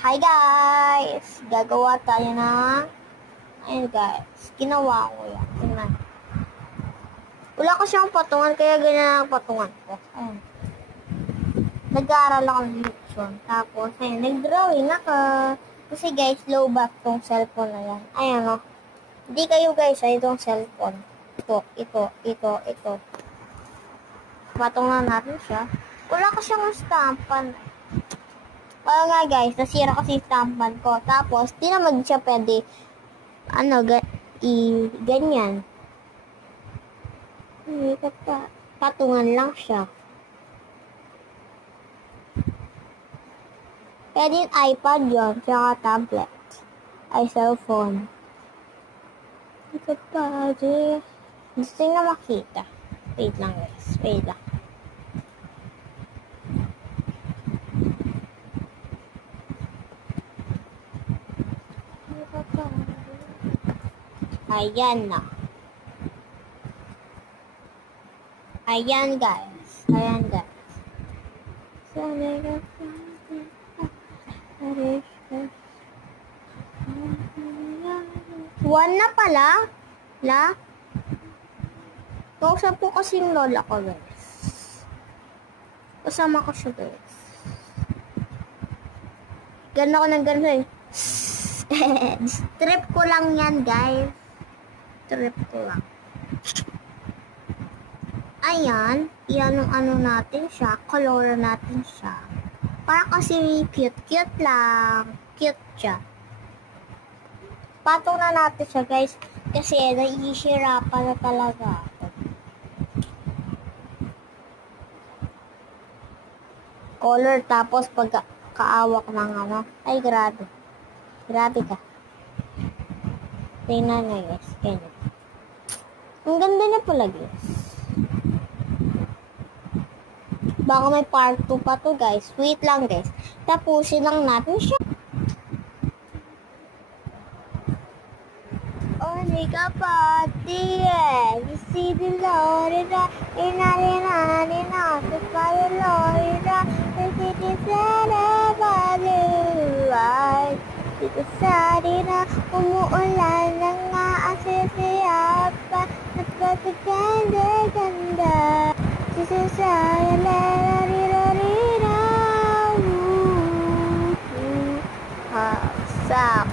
Hi guys! Gagawa tayo ng... Ayun guys, ginawa ko yan. Tingnan. Wala ko siyang patungan, kaya ganyan ang patungan ko. Ayun. Nag-aaral ako ng leksyon. Tapos, ayun, nag-drawing ako. Kasi guys, low back tong cellphone na yan. Ayan o. Hindi kayo guys, ay itong cellphone. Ito. Patungan natin siya. Wala ko siyang stampan. Kaya nga guys, nasira kasi yung stampan ko. Tapos, di naman siya pwede, ganyan. Patungan lang siya. Pwede yung iPad yun, tsaka tablet. Ay, cellphone. Ito pa, gusto nyo makita. Wait lang guys, wait lang. Ayan na. Ayan guys. One na pala. Kausap po kasi yung lola ko guys. Kasama ko siya guys. Ganda ko ng ganda eh. Trip ko lang yan guys. Trip ko lang. Ayan. Ano natin siya. Color natin siya. Para kasi cute lang. Cute siya. Patong na natin siya guys. Kasi naiisirapan na talaga ako. Color tapos pagkaawak ng Ay grabe. Grabe ka. Tingnan nga guys. Ganyan. Ang ganda niya pala guys. Baka may part 2 pa to guys. Wait lang guys. Tapusin lang natin siya. Only kapati you see the Lord inalina by the Lord it is ito sa na umuulan na nga asisiya pa at pagkaganda sisasaya lerarira sa